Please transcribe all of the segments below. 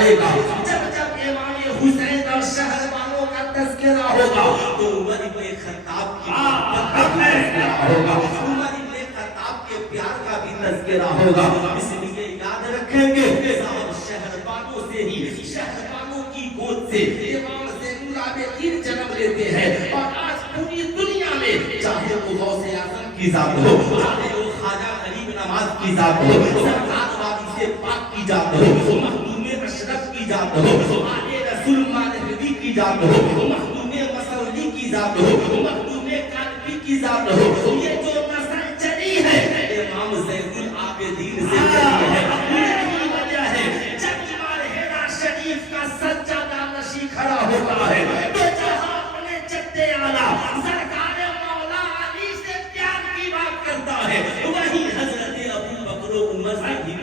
آئے گا. جب جب امام حسین اور شہروانوں کا تذکرہ ہوگا تو عمر ابن خطاب کی ہوگا, عمر ابن خطاب کے پیار کا بھی تذکرہ ہوگا. اس لیے یاد رکھیں گے صاحب شہروانوں سے ہی, شہروانوں کی گود سے امام زین العابدین جنم لیتے ہیں. اور آج پوری دنیا میں چاہے وہ غوث اعظم کی ذات ہو, چاہے وہ خواجہ غریب نواز کی ذات ہو, سرکار وادی سے پاک کی ذات ہو, مخدوم اشرف کی ذات ہو, آل رسول مالہوی کی ذات ہو, مخدوم مسعودی کی ذات ہو, مخدوم کالبی کی ذات ہو, یہ جو نسل چلی ہے امام زین العابدین سے چلی ہے. یہی وجہ ہے جب مارحرہ شریف کا سجادہ نشی کھڑا ہوتا ہے تو جہاں اپنے جد اعلیٰ سرکار مولا علی سے پیار کی بات کرتا ہے, وہی حضرت ابو بکر و عمر سے بھی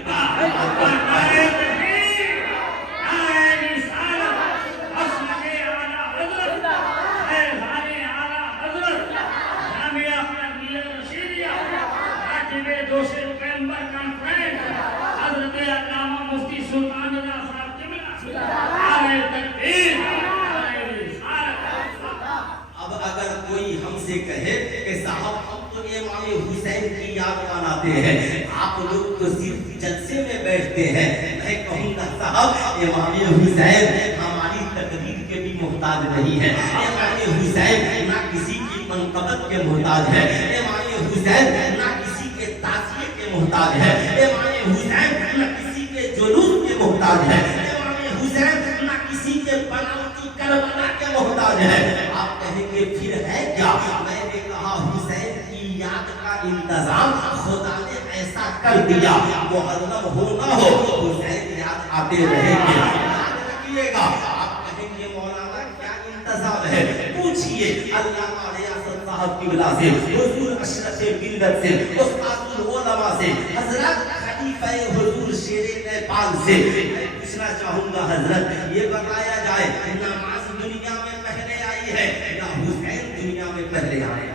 کہے کہ صاحب ہم تو امام حسین کی یاد مناتے ہیں, آپ لوگ تو صرف جلسے میں بیٹھتے ہیں. میں کہوں گا صاحب امام حسین ہماری تقریر کے بھی محتاج نہیں ہے. امام حسین نہ کسی کی منقبت کے محتاج ہے, امام حسین نہ کسی کے تعزیے کے محتاج ہے, امام حسین نہ کسی کے جلوس کے محتاج ہے, امام حسین نہ کسی کے بناوٹی کربلا کے محتاج ہے. آپ کہیں گے پھر ہے کیا؟ میں نے کہا حسین کی یاد کا انتظام خدا نے ایسا کر دیا, محرم ہو نہ ہو حسین یاد آتے رہیں گے. یاد رکھیے گا. آپ کہیں گے مولانا کیا انتظام ہے؟ پوچھئے علامہ ریاست صاحب قبلہ سے, حضور اشرف ملت سے, استاد العلماء سے, حضرت خلیفہ حضور شیر نیپال سے. میں پوچھنا چاہوں گا حضرت یہ بتایا جائے نماز دنیا میں پہلے آئی ہے یا حسین دنیا میں پہلے آئے؟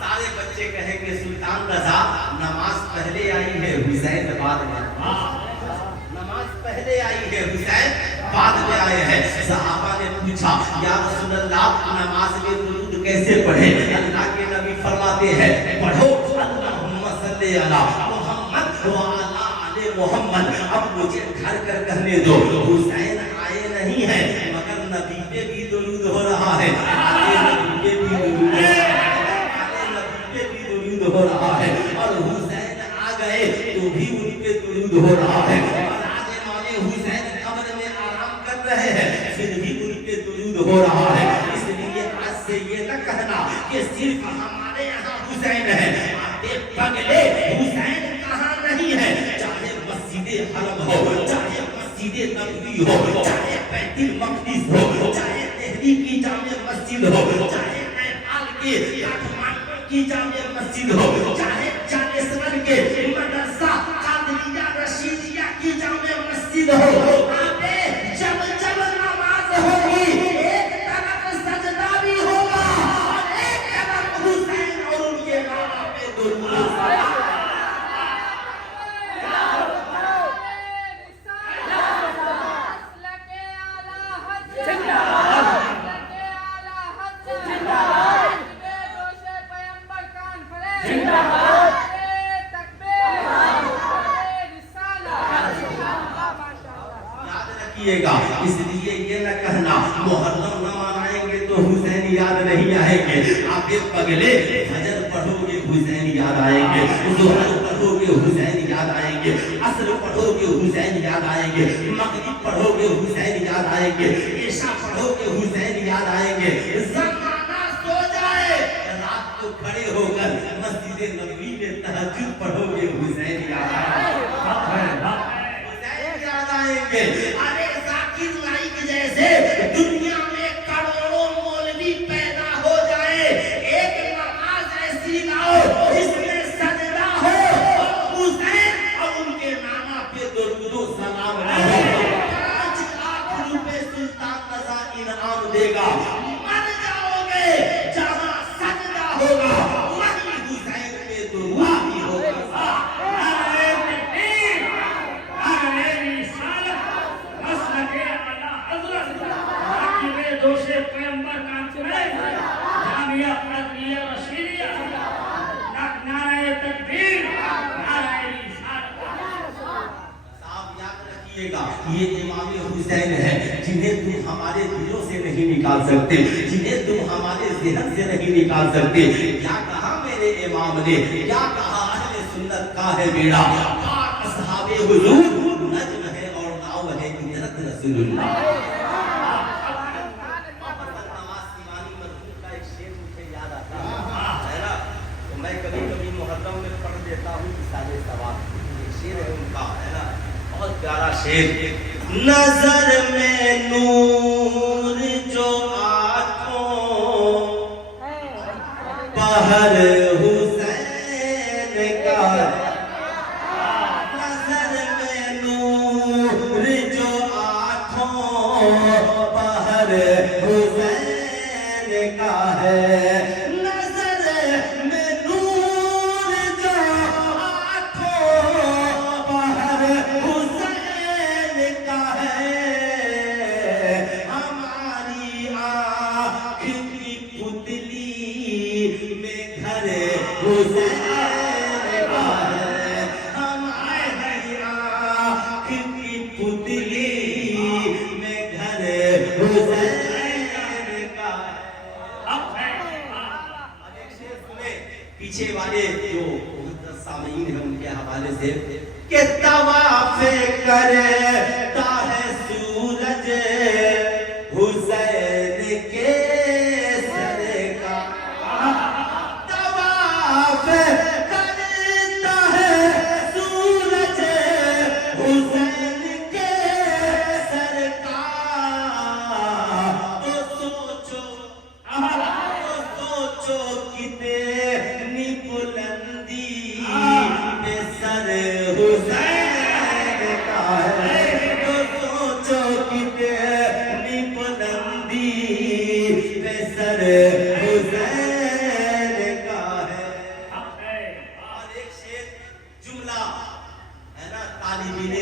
سارے بچے کہیں گے سلطان رضا نماز پہلے آئی ہے حسین بعد میں. نماز پہلے آئی ہے حسین بعد میں آئے ہیں. صحابہ نے پوچھا یا رسول اللہ نماز میں درود کیسے پڑھیں؟ اللہ کے نبی فرماتے ہیں پڑھو اللہم صلی علی محمد وعلی آل محمد. اب مجھے گھر کر کہنے دو حسین آئے نہیں ہے مگر نبی پہ بھی درود ہو رہا ہے, نبی پہ بھی درود ہو رہا ہے, اور حسین آ گئے تو بھی ان پہ درود ہو رہا ہے. اور آج امام حسین قبر میں آرام کر رہے ہیں پھر بھی ان پہ درود ہو رہا ہے. اس لیے آج سے یہ نہ کہنا کہ صرف ہمارے یہاں حسین ہے. آتے پگلے حسین کہاں نہیں ہے, چاہے مسجد حرم ہو, چاہے مسجد نبوی ہو, چاہے بیت المقدس ہو, چاہے دہلی کی جامع مسجد ہو, چاہے نیپال کے کاٹھمانڈو کی جامع مسجد ہو, چاہے چالیسور کے مدرسہ قادریہ رشیدیہ کی جامع مسجد ہو. جب جب نماز ہوگی ایک طرف سجدہ بھی ہوگا اور ایک طرف حسین اور ان کے نام پہ درود. اس لیے یہ نہ کہنا محرم نہ منائیں گے تو حسین یاد نہیں آئیں گے. آپ یہ پگلے فجر پڑھو گے حسین یاد آئیں گے, ظہر پڑھو گے حسین یاد آئیں گے, عصر پڑھو گے حسین یاد آئیں گے, مغرب پڑھو گے حسین یاد آئیں گے, عشاء پڑھو گے حسین یاد آئیں گے. زمانہ سو جائے رات کو کھڑے ہو کر مسجد نبوی میں تہجد پڑھو گے حسین یاد آئیں گے, حسین یاد آئیں گے. جیسے دنیا میں کروڑوں مولوی پیدا ہو جائے, ایک نماز ایسی لاؤ جس میں سجدہ ہو اور حسین اور ان کے نانا پہ درود و سلام ہو. 5 لاکھ روپے سلطان رضا انعام دے گا. مر جاؤ گے جہاں سجدہ ہوگا وہی حسین پہ درود بھی ہوگا. یہ امام حسین ہے جنہیں تم ہمارے دلوں سے نہیں نکال سکتے، جنہیں تم ہمارے ذہن سے نہیں نکال سکتے. کیا کہا میرے امام نے، کیا کہا اہل سنت کا ہے بیڑا، پاک اصحاب حضور نجم ہے اور ناؤ ہے اجرت رسول اللہ. میں کبھی کبھی محرم میں پڑھ دیتا ہوں مثال ثواب. ایک شعر ہے ان کا، ہے نا، بہت پیارا شعر. نظر میں نور جو آنکھوں پہر حسین کا، نظر میں نور جو آنکھوں پہر حسین کا ہے. پیچھے والے جو سامعین ہیں ان کے حوالے سے کہ طواف کرتا ہے سورج حسین کے سر کا، طواف کرتا ہے سورج حسین کے سر کا. تو سوچو کتنی بلندی پہ سر حسین کا ہے. تو سوچو کتنی بلندی پہ سر حسین کا ہے. اور ایک شعر جملہ ہے نا طالبین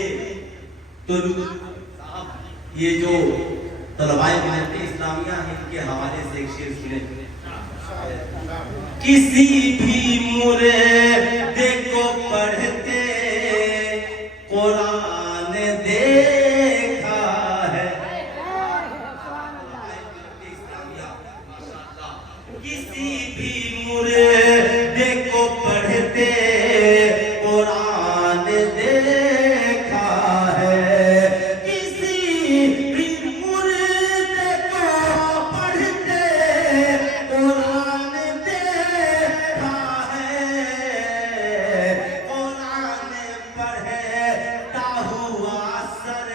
صاحب، یہ جو طلباء ملت اسلامیہ ہیں ان کے حوالے سے ایک شعر سنیں. کسی بھی مرد کو پڑھتے قرآن دیکھا ہے، کسی بھی مرد کو پڑھتے قرآن دیکھا ہے، کسی بھی مرد کو پڑھتے قرآن دیکھا ہے. قرآن پڑھتا ہوا سر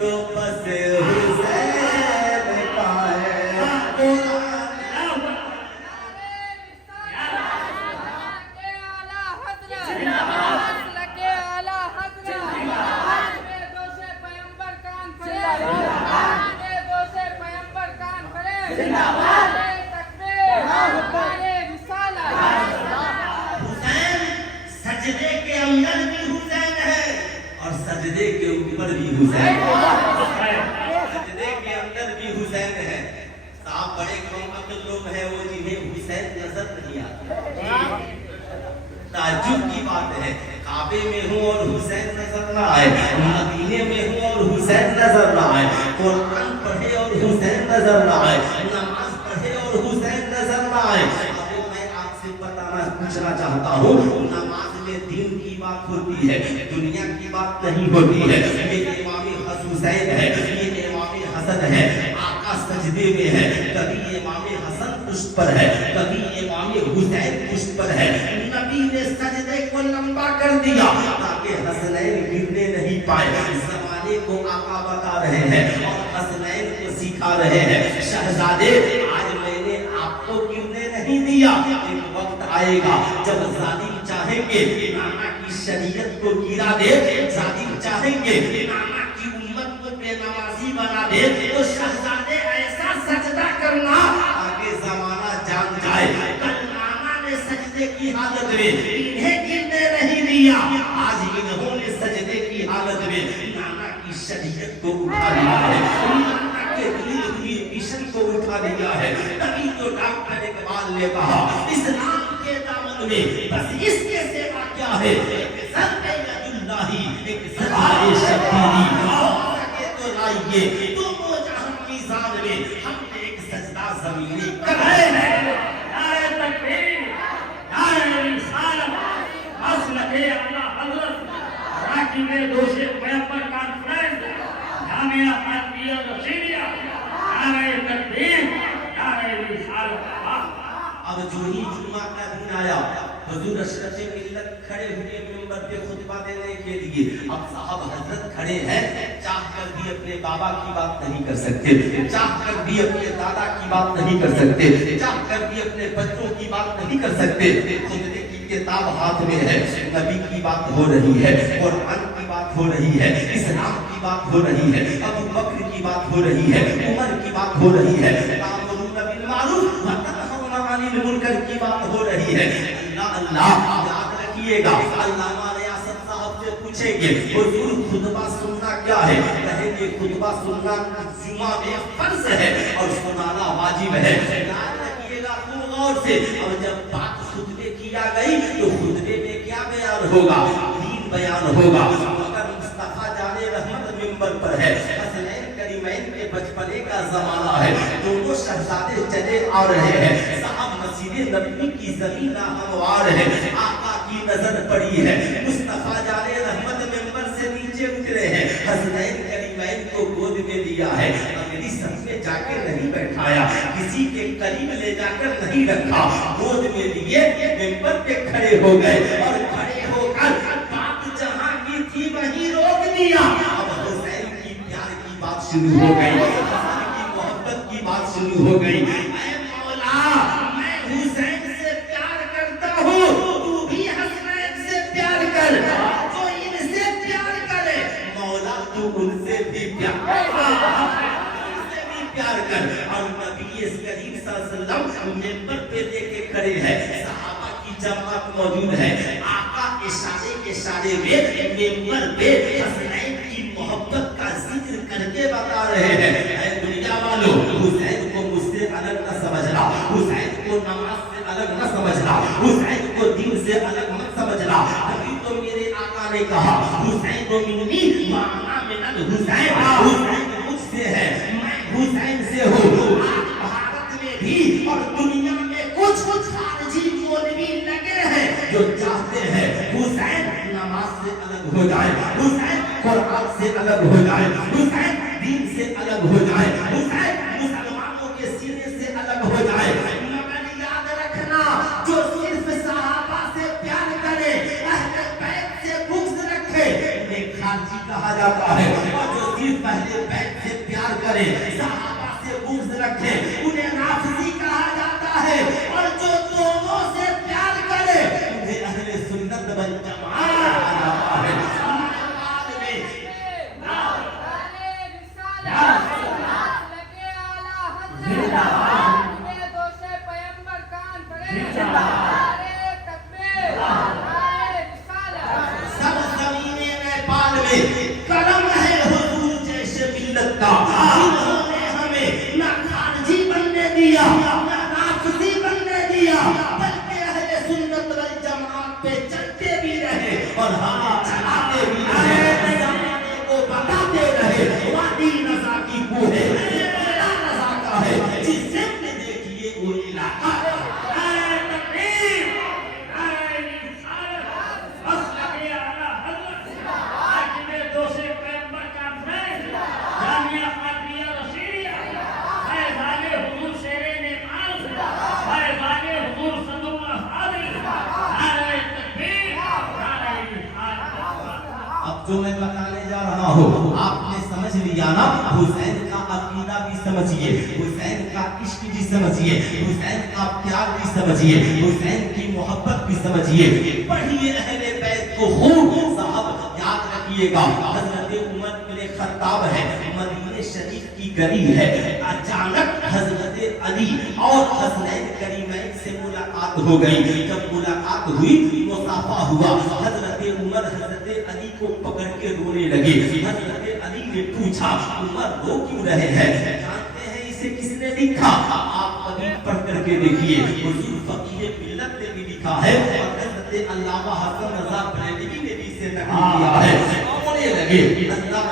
تو بس حسین کا ہے. حسین سجدے کے اندر بھی حسین ہے اور سجدے کے اوپر بھی حسین ہے. سجدے کے اندر بھی حسین ہے. صاحب بڑے کم عقل لوگ ہیں وہ جنہیں حسین نظر نہیں آتے. تعجب کی بات ہے، کعبے میں ہوں اور حسین نظر نہ آئے، مدینے میں ہوں اور حسین نظر نہ آئے، قرآن پڑھے اور حسین نظر نہ آئے، نماز پڑھے اور حسین نظر نہ آئے. میں آپ سے پوچھنا چاہتا ہوں، نماز میں دین کی بات ہوتی ہے، دنیا کی بات نہیں ہوتی ہے. یہ امام حسین ہے، یہ امام حسن ہے. آقا سجدے میں ہے، کبھی امام حسن پشت پر ہے، کبھی امام حسین پشت پر ہے. نبی نے سجدے کو لمبا کر دیا تاکہ حسنین گرنے نہیں پائے. زمانے کو آقا بتا رہے ہیں اور حسنین کو سکھا رہے ہیں. شہزادے آج میں نے آپ کو گرنے نہیں دیا. ایک وقت آئے گا جب ظالم چاہیں گے نانا کی شریعت کو گرا دے، ظالم چاہیں گے نانا کی امت کو بے نمازی بنا دے. تو شہزادے ایسا سجدہ کرنا تاکہ زمانہ جان جائے کل نانا نے سجدے کی حالت میں انہیں گرنے نہیں دیا، آج انہوں نے سجدے کی حالت میں نانا کی شریعت کو اٹھا لیا ہے، نانا کے لیے ہوئی مشن کو اٹھا لیا ہے. تبھی تو ڈاکٹر اقبال نے کہا اسلام کے دامن میں بس اس کے سوا کیا ہے، ایک سر پہ یداللہ، ایک سر دینی ہو سکے تو لائیے تم و جہاں کی زان میں ہم نے ایک سجدہ زمینی کرائے ہیں نعرہ تکبیر نعرہ رسالت مسلک اعلیٰ حضرت راکب دوش پیغمبر کانفرنس جامعہ فاطمیہ رشیدیہ نعرہ تکبیر نعرہ رسالت اب جو ہی جمعہ کا دن آیا حضور اشرف ملت کھڑے ہوئے منبر پہ خطبہ دینے کے لیے اب صاحب حضرت کھڑے ہیں چاہ کر بھی اپنے بابا کی بات نہیں کر سکتے چاہ کر بھی اپنے دادا کی بات نہیں کر سکتے چاہ کر بھی اپنے بچوں کی بات نہیں کر سکتے خطبے کی کتاب ہاتھ میں ہے نبی کی بات ہو رہی ہے قرآن کی بات ہو رہی ہے اسلام کی بات ہو رہی ہے ابو بکر کی بات ہو رہی ہے عمر کی بات ہو رہی ہے تأمرون بالمعروف وتنہون عن المنکر کی بات ہو رہی ہے اللہ یاد رکھیے گا علامہ ریاست صاحب سے پوچھیں گے حضور خطبہ سننا کیا ہے کہیں گے خطبہ سننا جمعہ میں فرض ہے اور سنانا واجب ہے یاد رکھیے گا خوب غور سے اور جب بات خطبے کیا گئی تو خطبے میں کیا بیان ہوگا دین بیان ہوگا مگر مصطفیٰ جان رحمت منبر پر ہے حسنین کریمین کے بچپنے کا زمانہ ہے دونوں شہزادے چلے آ رہے ہیں صاحب مسجد نبوی کی زمین ہموار ہے آقا کی نظر پڑی ہے مصطفیٰ جان رحمت منبر سے نیچے اترے ہیں حسنین کریمین کو گود میں لیا ہے اگلی صف میں جا کے نہیں بیٹھایا کسی کے قریب لے جا کر نہیں رکھا گود میں لیے منبر پہ کھڑے ہو گئے اور کھڑے ہو کر بات جہاں کی تھی وہیں روک دیا اب حسین کی پیار کی بات شروع ہو گئی حسین کی محبت کی بات شروع ہو گئی اے مولا میں حسین سے پیار کرتا ہوں تو بھی حسین سے پیار کر جو ان سے پیار کرے مولا تو ان سے بھی پیار کر اور نبی کریم صلی اللہ علیہ وسلم منبر پہ لے کے کھڑے ہیں صحابہ کی جماعت موجود ہے آقا اشارے میں منبر پہ حسنین کی محبت کا ذکر کر کے بتا رہے ہیں اے دنیا والو حسین کو مجھ سے الگ نہ سمجھنا حسین کو نماز سے الگ نہ سمجھنا حسین کو دین سے الگ مت سمجھنا ابھی تو میرے آقا نے کہا حسین کو منی وانا من الحسین حسین مجھ سے ہے میں حسین سے ہوں بھارت میں بھی اور دنیا میں کچھ خارجی مولوی لگے ہیں جو چاہتے ہیں حسین نماز سے الگ ہو جائے حسین قرآن سے الگ ہو جائے حسین دین سے الگ ہو جائے حسین مسلمانوں کے سینے سے الگ ہو جائے مگر یاد رکھنا جو صرف صحابہ سے پیار کرے اہل بیت سے بغض رکھے انہیں خارجی کہا جاتا ہے اور جو صرف اہل بیت سے پیار کرے صحابہ سے بغض رکھے انہیں رافضی کہا جاتا ہے اور جو دونوں سے پیار کرے انہیں اہل سنت والجماعت کہا جاتا ہے سب زمین نیپال میں قلم ہے حضور جیسے ملت کا جنہوں نے ہمیں نہ خارجی بننے دیا نہ رافضی بننے دیا بلکہ اہل سنت والجماعت پہ چلتے بھی رہے اور ہمیں چلاتے بھی رہے زمانے کو بتاتے رہے وادی نزا کی کوہ میرا نزا کا ہے جس سے نے دیکھیے وہ علاقہ جو میں بتانے جا رہا ہوں آپ نے سمجھ لیا نا حسین کا عقیدہ بھی سمجھیے حسین کا عشق بھی سمجھیے حسین کا پیار بھی سمجھیے حسین کی محبت بھی سمجھیے پڑھیے اہل بیت کو خوب صاحب یاد رکھیے گا حضرت عمر بن خطاب ہے مدینہ شریف کی گلی ہے اچانک حضرت علی اور حسنین کریمین سے ملاقات ہو گئی جب ملاقات ہوئی مصافحہ ہوا حضرت عمر حضرت علی کو پکڑ کے رونے لگے حضرت علی نے پوچھا عمر رو کیوں رہے ہیں جانتے ہیں اسے کس نے لکھا آپ کبھی پڑھ کر کے دیکھیے حضور فقیہ ملت نے بھی لکھا ہے اور حضرت علامہ حسن رضا بریلوی نے بھی اسے نقل کیا ہے رونے لگے اللہ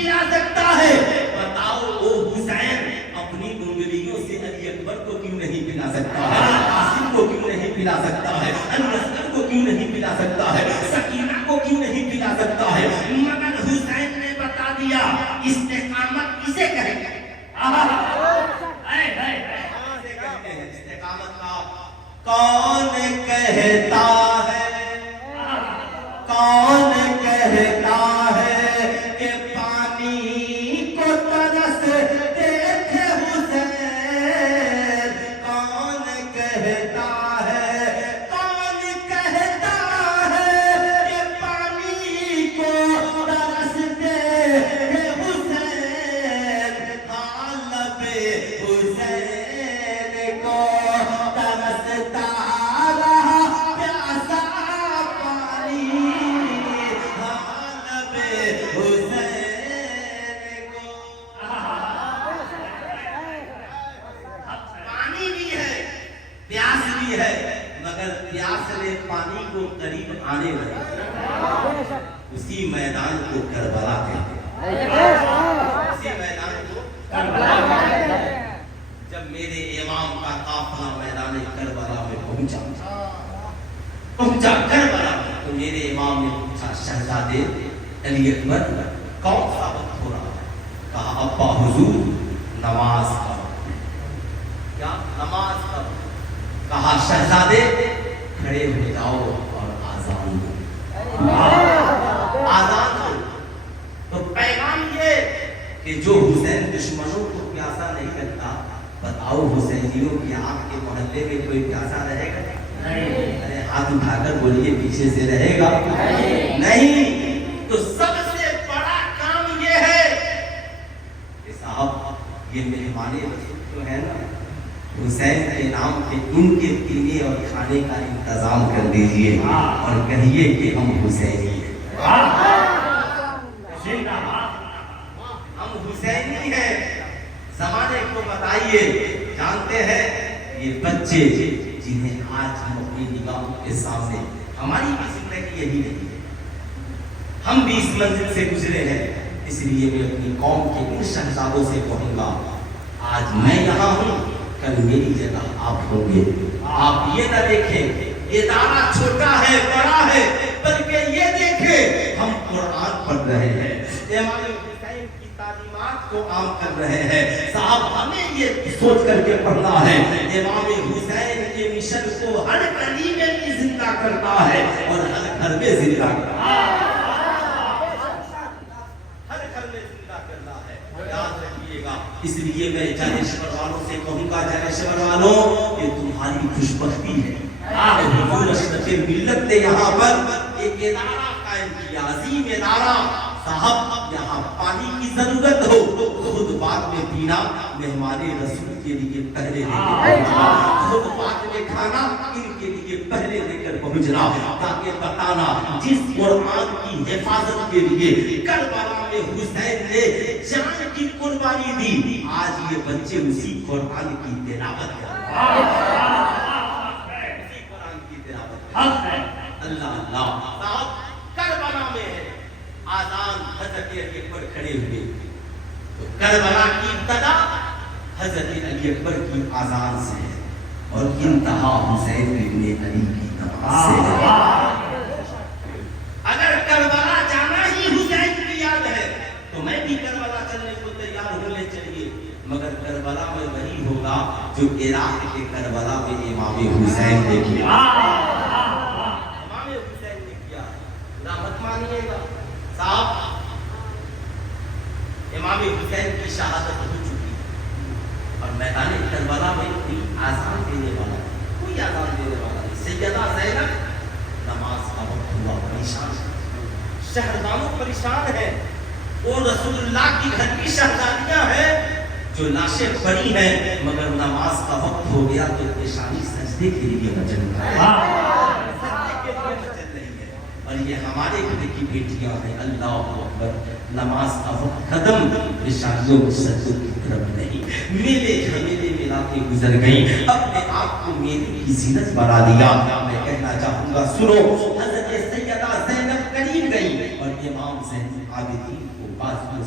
پلا سکتا ہے؟ بتاؤ وہ حسین اپنی انگلیوں سے علی اکبر کو کیوں نہیں پلا سکتا ہے؟ قاسم کو کیوں نہیں پلا سکتا ہے؟ الاسکر کو کیوں نہیں پلا سکتا ہے؟ سکینہ کو کیوں نہیں پلا سکتا ہے؟ مگر حسین نے بتا دیا استقامت کسے کہیں گے؟ استقامت کا کون کہتا ہے، کون کہتا ہے کہ پانی کو ترس دیکھے حسین؟ کون کہتا ہے، کون کہتا ہے کہ پانی کو ترس دیکھے حسین؟ طالب حسین کو ترستا رہا پیاسا پانی، طالب حسین کو پانی بھی ہے، پیاس بھی ہے، مگر پیاس نے پانی کو قریب آنے لگے، اسی میدان کو کربلا کہتے ہیں، اسی میدان کو کربلا کہتے ہیں۔ جب میرے امام کا قافلہ میدان کربلا میں پہنچا کربلا میں، تو میرے امام نے پوچھا شہزادے علی اکبر کون سا وقت ہو رہا ہے؟ کہا ابا حضور نماز کا وقت ہے۔ کیا نماز کا وقت؟ کہا شہزادے کھڑے ہو جاؤ اور آزان دو، آزان دو۔ تو پیغام یہ کہ جو حسین دشمنوں کو پیاسا نہیں کرتا، بتاؤ حسینیوں کی آپ کے محلے میں کوئی پیاسا رہے گا؟ ارے ہاتھ اٹھا کر بولیے پیچھے سے رہے گا؟ نہیں۔ تو سب سے بڑا کام یہ ہے کہ صاحب یہ مہمان رسول جو ہے نا، حسین کے نام پہ ان کے پینے اور کھانے کا انتظام کر دیجئے اور کہیے کہ ہم حسینی ہیں، ہم حسینی ہیں۔ زمانے کو بتائیے، جانتے ہیں یہ بچے جنہیں آج ہم اپنی نگاہوں کے سامنے، ہماری بھی زندگی یہی رہی ہے، ہم بھی اس منزل سے گزرے ہیں، اس لیے میں اپنی قوم کے ان شہزادوں سے کہوں گا آج میں یہاں ہوں، کل میری جگہ آپ ہوں گے۔ آپ یہ نہ دیکھیں ادارہ چھوٹا ہے بڑا ہے، بلکہ یہ دیکھیں ہم قرآن پڑھ رہے ہیں، امام حسین کی تعلیمات کو عام کر رہے ہیں۔ صاحب ہمیں یہ سوچ کر کے پڑھنا ہے امام حسین کے مشن کو ہر گلی میں بھی زندہ کرتا ہے اور ہر گھر میں زندہ کرتا ہے، ہر گھر میں زندہ کرنا ہے، یاد رکھیے گا۔ اس لیے میں جانشور والوں سے کہوں گا، جانشور والوں یہ تمہاری خوش بختی ہے، حضور اشرف ملت نے یہاں پر ایک ادارہ قائم کیا، عظیم ادارہ۔ صاحب یہاں پانی کی ضرورت ہو خود بعد میں پینا مہمان رسول کے لیے پہلے لے کر پہنچنا، خود بعد میں کھانا ان کے لیے پہلے لے کر پہنچنا، تاکہ بتانا جس قرآن کی حفاظت کے لیے کربلا میں حسین نے جان کی قربانی دی، آج یہ بچے اسی قرآن کی تلاوت کر رہے ہیں، اسی قرآن کی تلاوت کر رہے ہیں۔ اللہ اللہ صاحب کربلا میں ہے، آزان حضرت علی اکبر کھڑے ہوئے، تو کربلا کی ابتدا حضرت علی اکبر کی آزان سے ہے اور انتہا حسین ابن علی کی نماز سے ہے۔ اگر کربلا جانا ہی حسین کی یاد ہے تو میں بھی کربلا چلنے کو تیار ہونے چاہیے، مگر کربلا میں وہی ہوگا جو عراق کے کربلا میں امام حسین نے کیا، امام حسین نے کیا۔ مت مانیے گا صاحب، امام حسین کی شہادت ہو چکی اور میدان کربلا میں کوئی آزان دینے والا، کوئی آزان دینے والا نہیں۔ سیدہ زینب نماز کا وقت ہوا، پریشان، شہزادوں پریشان ہیں، وہ رسول اللہ کی گھر کی شہزادیاں ہیں جو لاشیں پڑی ہیں، مگر نماز کا وقت ہو گیا تو پیشانی سجدے کے لیے مچل رہا ہے، اور یہ ہمارے گھر کی بیٹیاں ہیں۔ اللہ اکبر، نماز کا وقت ختم، پیشانیوں سجدوں کی طرف نہیں، میلے جھمیلے ملاتے گزر گئیں، اپنے آپ کو میلے کی زینت بنا دیا۔ میں کہنا چاہوں گا سنو، حضرت سیدہ زینب قریب گئی اور امام زین العابدین کو بازو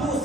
2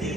3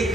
1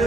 2